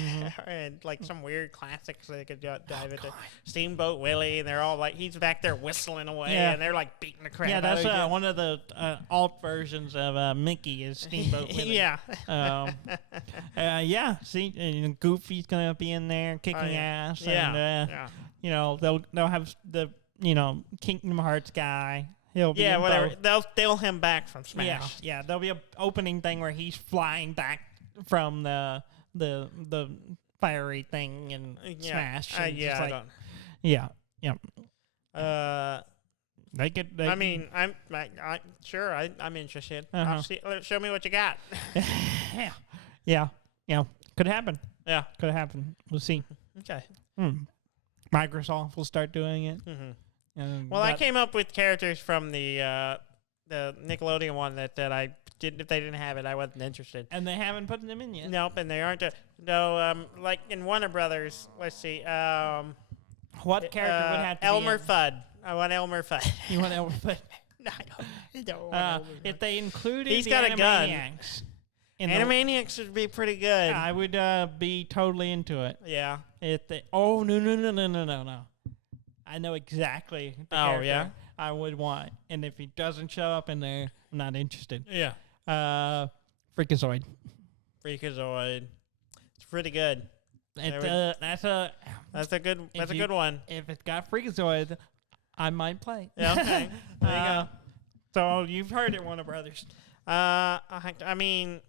and, like, some weird classics they could dive into. Steamboat Willie, and they're all, like, he's back there whistling away, and they're, like, beating the crap out of him. That's one of the alt versions of Mickey is Steamboat Willie. See, Goofy's going to be in there kicking ass. And, they'll have the Kingdom Hearts guy. He'll be whatever. They'll steal him back from Smash. Yeah. There'll be an opening thing where he's flying back from the fiery thing in Smash. And They could. I'm interested. Show me what you got. Yeah. Could happen. Yeah, could happen. We'll see. Okay. Microsoft will start doing it. Well, I came up with characters from the Nickelodeon one that I didn't. If they didn't have it, I wasn't interested. And they haven't put them in yet. Nope, and they aren't. Like in Warner Brothers. Let's see. What character would have to Elmer be Fudd. I want Elmer Fudd. You want Elmer Fudd? No, I don't want Elmer Fudd. If they included He's the got a gun. Animaniacs would be pretty good. I would be totally into it. Yeah. No. I know exactly the character I would want. And if he doesn't show up in there, I'm not interested. Yeah. Freakazoid. It's pretty good. That's a good one. If it's got Freakazoid, I might play. Yeah, okay. There you go. So you've heard it, Warner Brothers. I mean,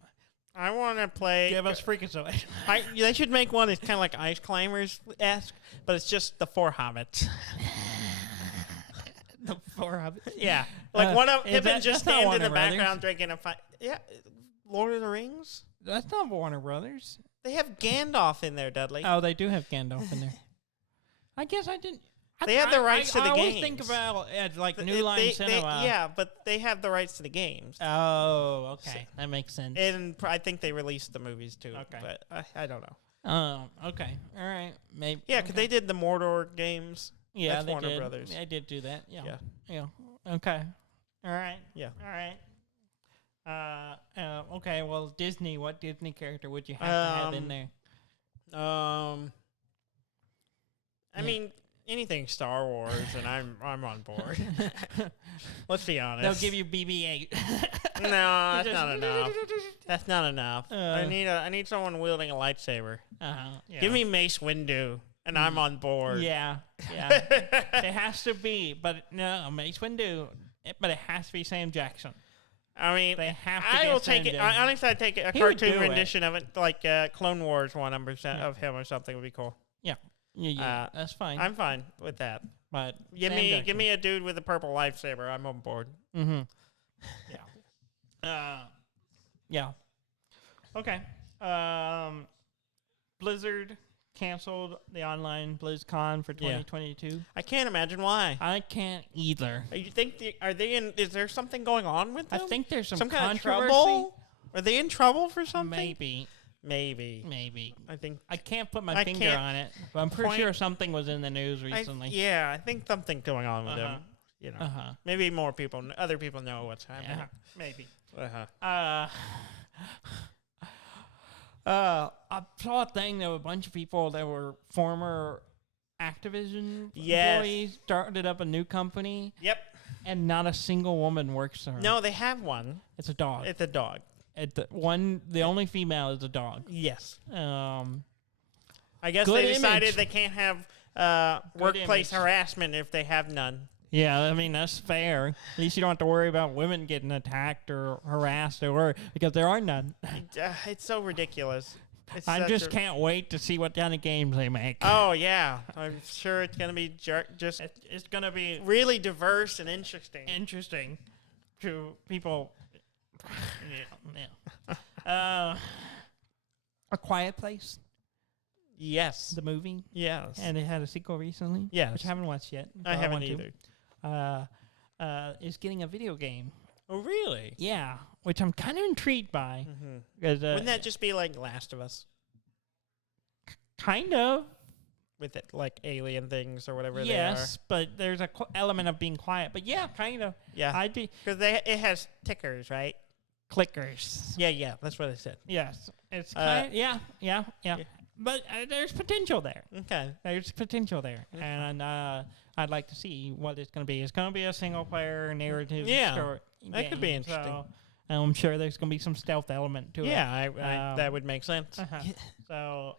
I want to play. Give us Freakazoid. They should make one that's kind of like Ice Climbers-esque, but it's just the 4 hobbits. The 4 hobbits? Yeah. Like one of them just stands in the background drinking a fight. Yeah. Lord of the Rings? That's not Warner Brothers. They have Gandalf in there, Dudley. Oh, they do have Gandalf in there. I guess I didn't. They have the rights to the games. I always think about New Line Cinema. Yeah, but they have the rights to the games. Oh, okay. That makes sense. And I think they released the movies too. Okay. But I don't know. Okay. All right. Maybe. Yeah, because they did the Mordor games. Yeah, That's they Warner did. Brothers. They did do that. Yeah. Yeah. Yeah. Okay. All right. Yeah. All right. Okay. Well, Disney. What Disney character would you have to have in there? I mean, anything Star Wars, and I'm on board. Let's be honest. They'll give you BB-8. No, that's not enough. That's not enough. I need someone wielding a lightsaber. Yeah. Give me Mace Windu, and I'm on board. Yeah. It has to be, but no, Mace Windu. But it has to be Sam Jackson. I mean, they have to. I will take it. Honestly, I'd take a cartoon rendition of it, like Clone Wars one of him or something would be cool. Yeah, that's fine. I'm fine with that. But give me a dude with a purple lightsaber. I'm on board. Mm-hmm. Yeah. Okay. Blizzard canceled the online BlizzCon for 2022. Yeah. I can't imagine why. I can't either. You think are they in? Is there something going on with them? I think there's some kind of controversy. trouble. Are they in trouble for something? Maybe. I think I can't put my finger on it, but I'm pretty sure something was in the news recently. I think something's going on with them. You know, maybe other people know what's happening. Yeah, maybe. I saw a thing that a bunch of people that were former Activision employees started up a new company. Yep. And not a single woman works there. No, they have one. It's a dog. It's a dog. The only female is a dog. Yes. I guess they decided they can't have workplace harassment if they have none. Yeah, I mean, that's fair. At least you don't have to worry about women getting attacked or harassed because there are none. It's so ridiculous. I just can't wait to see what kind of games they make. Oh, yeah. I'm sure it's going to be it's going to be really diverse and interesting. Interesting to people. Yeah. A Quiet Place. Yes. The movie. Yes. And it had a sequel recently. Yes. Which I haven't watched yet. I haven't either. Is getting a video game. Oh, really? Yeah. Which I'm kind of intrigued by. Mm-hmm. Wouldn't that just be like Last of Us? Kind of. With it, like alien things or whatever they are. Yes, but there's a element of being quiet. But yeah, kind of. Yeah. I'd be. Because it has tickers, right? Clickers. Yeah. That's what I said. Yes. It's kind of, yeah. But there's potential there. Okay. There's potential there. Okay. And I'd like to see what it's going to be. It's going to be a single-player narrative story. That could be interesting. So, I'm sure there's going to be some stealth element to it. Yeah, that would make sense. So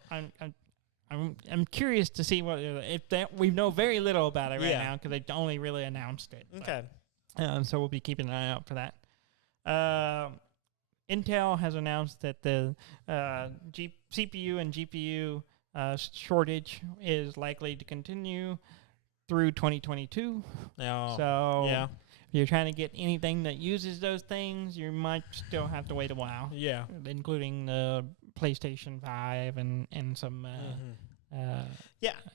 I'm curious to see we know very little about it right now because they only really announced it. Okay. So we'll be keeping an eye out for that. Intel has announced that the CPU and GPU shortage is likely to continue through 2022. So if you're trying to get anything that uses those things, you might still have to wait a while. Yeah. Including the PlayStation 5 and some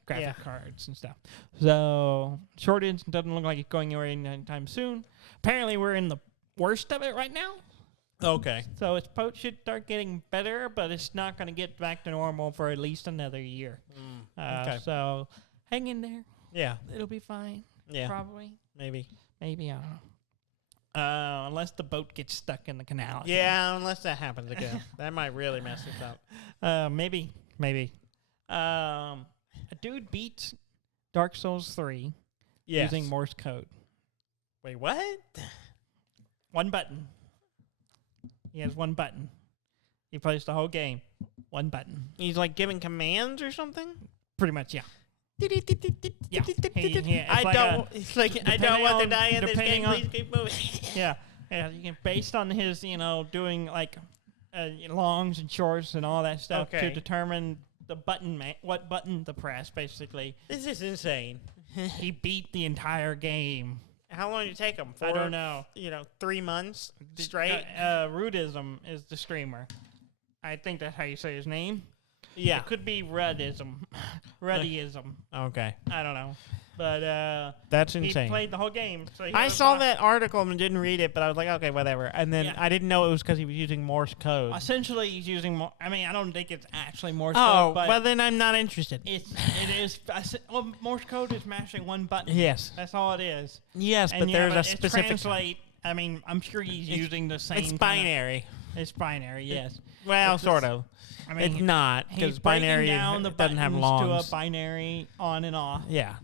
graphic cards and stuff. So shortage doesn't look like it's going anywhere anytime soon. Apparently we're in the worst of it right now. Okay. So it should start getting better, but it's not going to get back to normal for at least another year. Okay. So hang in there. Yeah. It'll be fine. Yeah. Probably. Maybe. I don't know. Unless the boat gets stuck in the canal. Yeah, unless that happens again. That might really mess us up. Maybe. A dude beats Dark Souls 3 using Morse code. Wait, what? One button. He has one button. He plays the whole game. One button. He's like giving commands or something? Pretty much, yeah. Yeah. I don't want to die in this game. Please keep moving. Yeah. You can, based on his, doing like longs and shorts and all that stuff to determine what button to press, basically. This is insane. He beat the entire game. How long did it take him? I don't know. 3 months straight? Rudism is the streamer. I think that's how you say his name. Yeah. It could be Rudism. Ruddyism. Okay. I don't know. But that's he insane. played the whole game. So I saw that article and didn't read it, but I was like, okay, whatever. And then Yeah. I didn't know it was because he was using Morse code. Essentially, he's using I mean, I don't think it's actually Morse Oh, code, but well, then I'm not interested. it is. Well, Morse code is mashing one button. Yes. That's all it is. Yes, but there's a specific... Translate. I mean, I'm sure he's using the same... It's binary. It's binary, yes. Well, It's sort just- of. I mean, It's not, he's because breaking binary down the doesn't have buttons longs. to a binary on and off Yeah.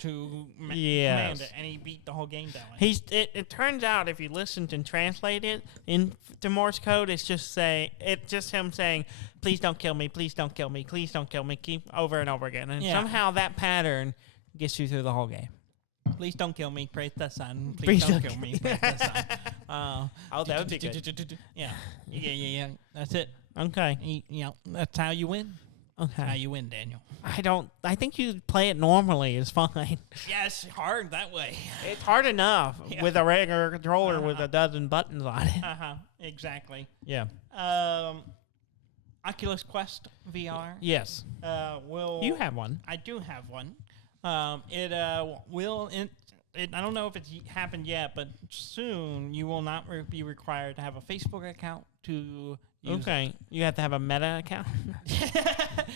to command Yes. it, and he beat the whole game that way. It turns out if you listen and translate it into Morse code, it's just him saying, "Please don't kill me, please don't kill me, please don't kill me," keep over and over again, and somehow that pattern gets you through the whole game. Please don't kill me, praise the sun. Please Please don't don't kill me, praise the sun. Oh, that would be good. Yeah. That's it. Okay. That's how you win. How Okay. you win, Daniel. I think you play it normally is fine. Yeah, it's hard that way. It's hard enough with a regular controller with a dozen buttons on it. Exactly. Yeah. Oculus Quest VR. Yes. Will You have one. I do have one. It will. I don't know if it's happened yet, but soon you will not be required to have a Facebook account to use Okay. You have to have a Meta account.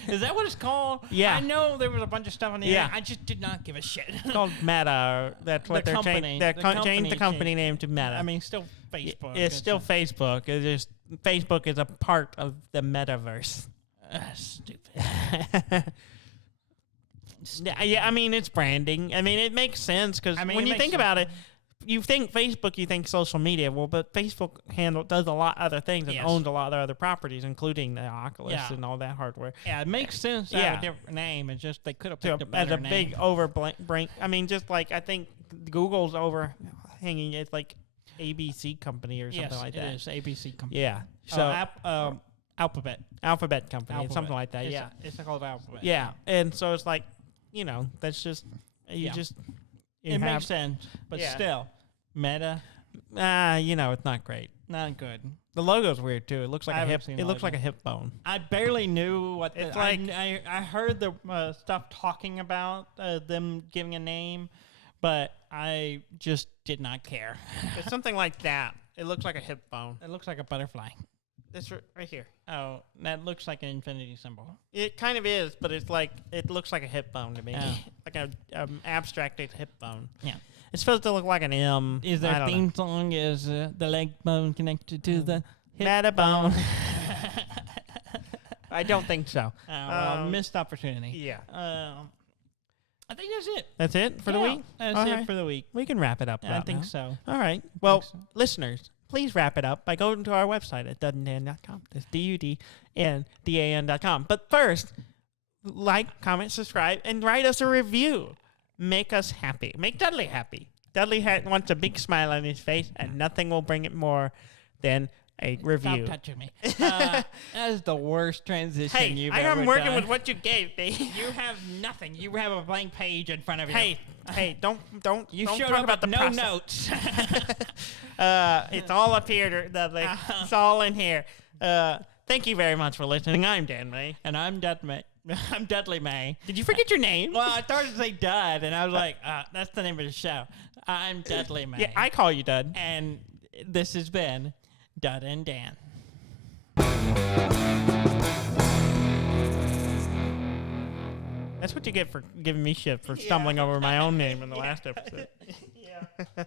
Is that what it's called? Yeah. I know there was a bunch of stuff on the Yeah. internet. I just did not give a shit. It's called Meta. That's what The they're company. changing. They're The company changed the company changed. name to Meta. I mean, still Facebook. It's still Facebook. It's just Facebook is a part of the metaverse. stupid. Yeah, I mean it's branding. I mean it makes sense because when it you makes think about it, you think Facebook, you think social media. Well, but Facebook does a lot of other things and Yes. owns a lot of other properties, including the Oculus Yeah. and all that hardware. Yeah, it makes sense to have a different name. It's just they could have picked a better As a name. big overbrank. I mean, just like I think Google's overhanging it's like ABC company or something like that. It is ABC company. Yeah. So Alphabet. Alphabet company, Alphabet. something like that. It's Yeah. it's called Alphabet. Yeah, and so it's like, that's just Yeah. it makes sense, but Yeah. still, Meta, it's not great. not good. The logo's weird too. It looks I like a haven't hip. seen It the looks logo. like a hip bone. I barely knew what It's I heard the stuff talking about them giving a name, but I just did not care. It's something like that. It looks like a hip bone. It looks like a butterfly. This right here. Oh, that looks like an infinity symbol. It kind of is, but it's like it looks like a hip bone to me, Oh. like a abstracted hip bone. Yeah. It's supposed to look like an M. Is I their don't theme song is the leg bone connected to the hip Meta bone. I don't think so. Missed opportunity. Yeah. I think that's it. That's it for the week? That's All it right. for the week. We can wrap it up. I about think now. so. All right. Well, so. listeners, please wrap it up by going to our website at dudndan.com. That's DUDNDAN.com. But first, like, comment, subscribe, and write us a review. Make us happy. Make Dudley happy. Dudley wants a big smile on his face, and nothing will bring it more than a review. Stop touching me. That is the worst transition Hey, you've I ever am working done. with what you gave me. You have nothing. You have a blank page in front of you. Hey, don't You don't showed talk up about the with no process. notes. It's all up here, Dudley. It's all in here. Thank you very much for listening. I'm Dan May. And I'm Dudley. I'm Dudley May. Did you forget your name? Well, I started to say Dud, and I was like, that's the name of the show. I'm Dudley May. Yeah, I call you Dud. And this has been Dud and Dan. That's what you get for giving me shit for stumbling over my own name in the last episode. Yeah.